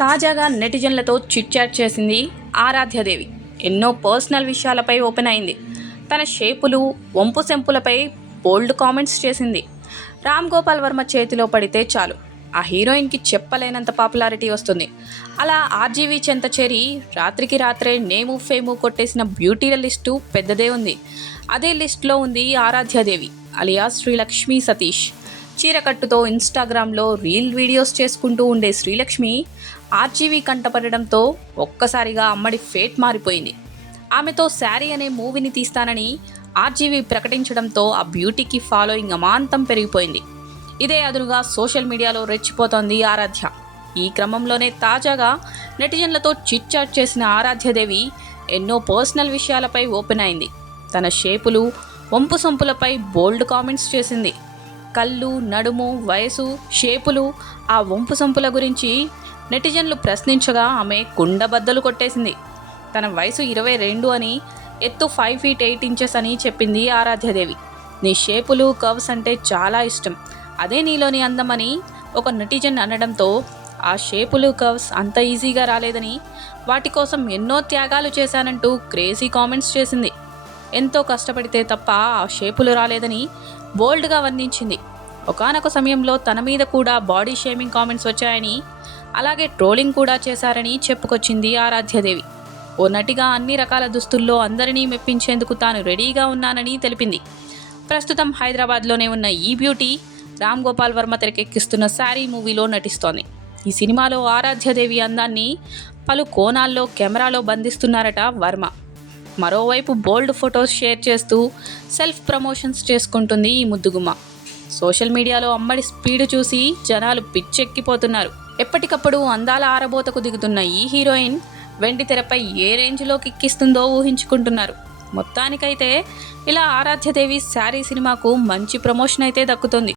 తాజాగా నెటిజన్లతో chit chat చేసింది ఆరాధ్యదేవి. ఎన్నో పర్సనల్ విషయాలపై ఓపెన్ అయింది. తన షేపులు, వంపు సెంపులపై బోల్డ్ కామెంట్స్ చేసింది. రామ్ గోపాల్ వర్మ చేతిలో పడితే చాలు ఆ హీరోయిన్కి చెప్పలేనంత పాపులారిటీ వస్తుంది. అలా ఆర్జీవీ చెంత చేరి రాత్రికి రాత్రే నేము ఫేము కొట్టేసిన బ్యూటీల లిస్టు పెద్దదే ఉంది. అదే లిస్టులో ఉంది ఆరాధ్యదేవి అలియాస్ శ్రీలక్ష్మి సతీష్. చీరకట్టుతో ఇన్స్టాగ్రామ్లో రీల్ వీడియోస్ చేసుకుంటూ ఉండే శ్రీలక్ష్మి ఆర్జీవీ కంటపడడంతో ఒక్కసారిగా అమ్మడి ఫేట్ మారిపోయింది. ఆమెతో శారీ అనే మూవీని తీస్తానని ఆర్జీవీ ప్రకటించడంతో ఆ బ్యూటీకి ఫాలోయింగ్ అమాంతం పెరిగిపోయింది. ఇదే అదునుగా సోషల్ మీడియాలో రెచ్చిపోతోంది ఆరాధ్య. ఈ క్రమంలోనే తాజాగా నెటిజన్లతో చిట్ చాట్ చేసిన ఆరాధ్యదేవి ఎన్నో పర్సనల్ విషయాలపై ఓపెన్ అయింది. తన షేపులు, వంపు సొంపులపై బోల్డ్ కామెంట్స్ చేసింది. కళ్ళు, నడుము, వయసు, షేపులు, ఆ వంపు సొంపుల గురించి నెటిజన్లు ప్రశ్నించగా ఆమె కుండబద్దలు కొట్టేసింది. తన వయసు 22 అని, ఎత్తు 5 feet 8 inches అని చెప్పింది ఆరాధ్యదేవి. నీ షేపులు, కర్వ్స్ అంటే చాలా ఇష్టం, అదే నీలోని అందమని ఒక నెటిజన్ అనడంతో ఆ షేపులు, కర్వ్స్ అంత ఈజీగా రాలేదని, వాటి కోసం ఎన్నో త్యాగాలు చేశానంటూ క్రేజీ కామెంట్స్ చేసింది. ఎంతో కష్టపడితే తప్ప ఆ షేపులు రాలేదని బోల్డ్గా వర్ణించింది. ఒకానొక సమయంలో తన మీద కూడా బాడీ షేమింగ్ కామెంట్స్ వచ్చాయని, అలాగే ట్రోలింగ్ కూడా చేశారని చెప్పుకొచ్చింది ఆరాధ్యదేవి. ఓ నటిగా అన్ని రకాల దుస్తుల్లో అందరినీ మెప్పించేందుకు తాను రెడీగా ఉన్నానని తెలిపింది. ప్రస్తుతం హైదరాబాద్లోనే ఉన్న ఈ బ్యూటీ రామ్ గోపాల్ వర్మ తెరకెక్కిస్తున్న శారీ మూవీలో నటిస్తోంది. ఈ సినిమాలో ఆరాధ్యదేవి అందాన్ని పలు కోణాల్లో కెమెరాలో బంధిస్తున్నారట వర్మ. మరోవైపు బోల్డ్ ఫొటోస్ షేర్ చేస్తూ సెల్ఫ్ ప్రమోషన్స్ చేసుకుంటుంది ఈ ముద్దుగుమ్మ. సోషల్ మీడియాలో అమ్మడి స్పీడ్ చూసి జనాలు పిచ్చెక్కిపోతున్నారు. ఎప్పటికప్పుడు అందాల ఆరబోతకు దిగుతున్న ఈ హీరోయిన్ వెండి తెరపై ఏ రేంజ్లో కిక్కిస్తుందో ఊహించుకుంటున్నారు. మొత్తానికైతే ఇలా ఆరాధ్యదేవి శారీ సినిమాకు మంచి ప్రమోషన్ అయితే దక్కుతుంది.